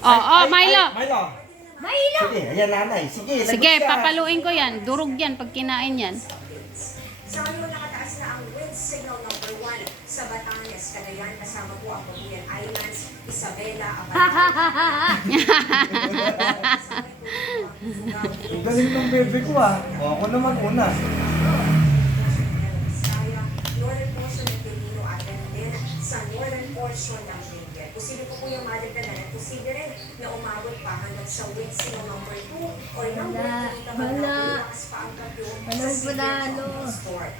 Oo, Milo. Milo. Milo! Sige, ayan nanay. Sige, lagot Sige, ka. papaluin ko yan. Durog yan pag kinain yan. Sa ngayon nakataas na ang wind signal number 1 sa Batangas, Cagayan, kasama po ang Cagayan Islands, Isabela, Ang galing ng bebe ko ah. O, ako naman una. northern portion ng Pilino at din sa northern portion ng Benguet. Posible po yung madagdagan at posible rin na umabot pa hanggang sa wind signal number 2 or number 3 kapag nabulas pa ang bagyo sa severe tropical storm.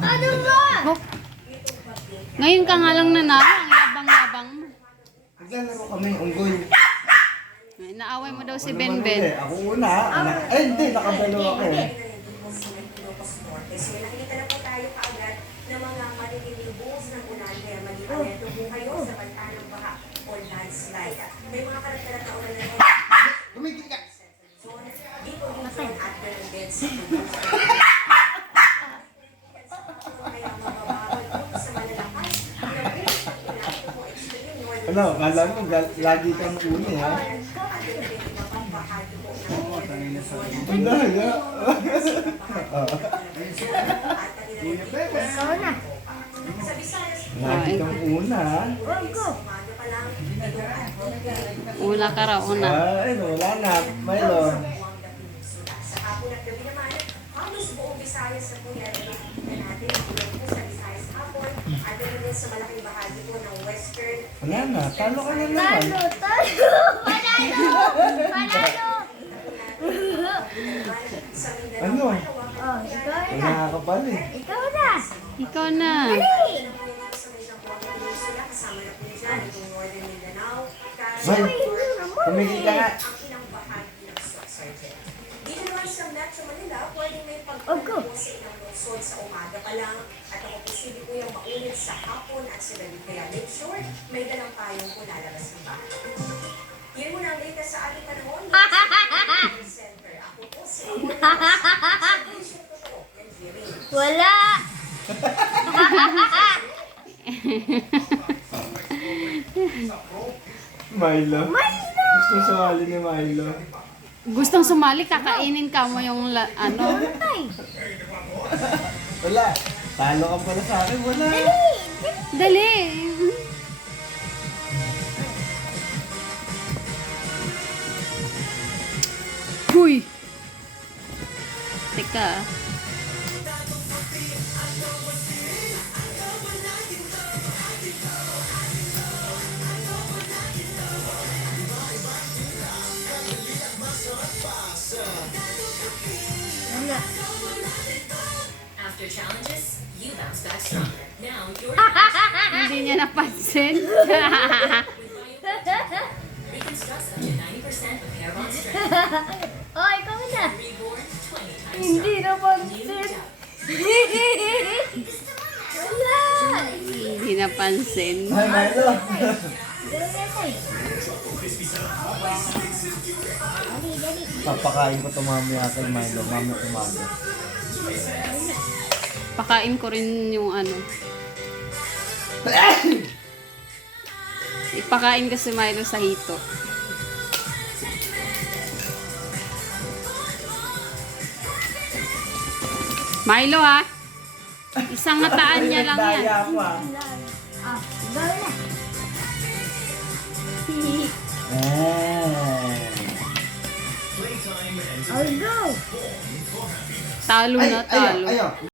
Ano ba? Oh. Ngayon ka nga lang nanalo. Ang yabang-yabang mo. Naglalaro kami, unggoy. Ay, naaway mo daw si Ako naman Benben. uli. Ako una. Ay, hindi. Nakabalo ako. So, nakikita na po tayo kaagad ng mga matitinding buhos ng ulan kaya maging alerto po kayo sa banta ng baha o landslide. May mga karakterat na ulan na Tumigil ka. dito minsan at ganun din sa Pilipinas. Kaya mababawal po sa malalakas na bilis ng ulan. Ito po extreme northern Ano, kala mo, lagi kang uni ha? at ganun din iba pang bahagi po ng northern Luzon. Ang dahil Ikaw na. Sa Visayas, Lagi kang una ha? Huwag ko. umaga pa lang, ito at Una ka raw, una. Ay, wala na. Milo. sa hapon at gabi naman, halos buong Visayas na po yan. Nakikita natin ang ulan po sa Visayas hapon at ganoon din sa malaking bahagi po ng western. Wala na. Talo ka na naman. Talo, talo! Panalo! Panalo! Sa Mindanao, Ano? Oh, ikaw na. Wala ka pala eh. Ikaw na. Ikaw na. Hey! sa may Zamboanga Peninsula, kasama na po dyan itong Northern Mindanao, May, tumigil ka nga. ang ilang bahagi ng Sorsogon. Dito naman sa Metro Manila, pwedeng may Ogo. pagkukuha sa ilang lungsod sa umaga pa lang at ang posible po yung maunit sa hapon at sa gabi. Kaya make sure may dalang payong po lalabas ng bahay. Yun muna ang latest sa ating panahon. Center. Ako po si Servisyo Totoo. Yan, Jerry. Wala! Milo. Gusto sumali ni Milo. Gustong sumali, kakainin ka mo yung ano. Ay! Wala. Talo ka pala sa akin. Wala. Dali. Huy. Teka. Wala. After challenges, you bounce back stronger. Now you're Hindi niya napansin. reconstructs up to 90% of hair bond strength. Oh, ikaw na. Reborn 20 times Hindi stronger. na New pansin. Dove. Wala! Hindi napansin. Ay, Milo. Dali, dali. Dali, dali. Papakain ko ito mamaya kay Milo. Mamaya umaga. Pakain ko rin yung ano. Ipakain ko si Milo sa hito. Milo ha. Isang ngataan niya lang yan. Daya ako ah. Ah, ikaw na. I'll go. Talo na, talo. Ayaw.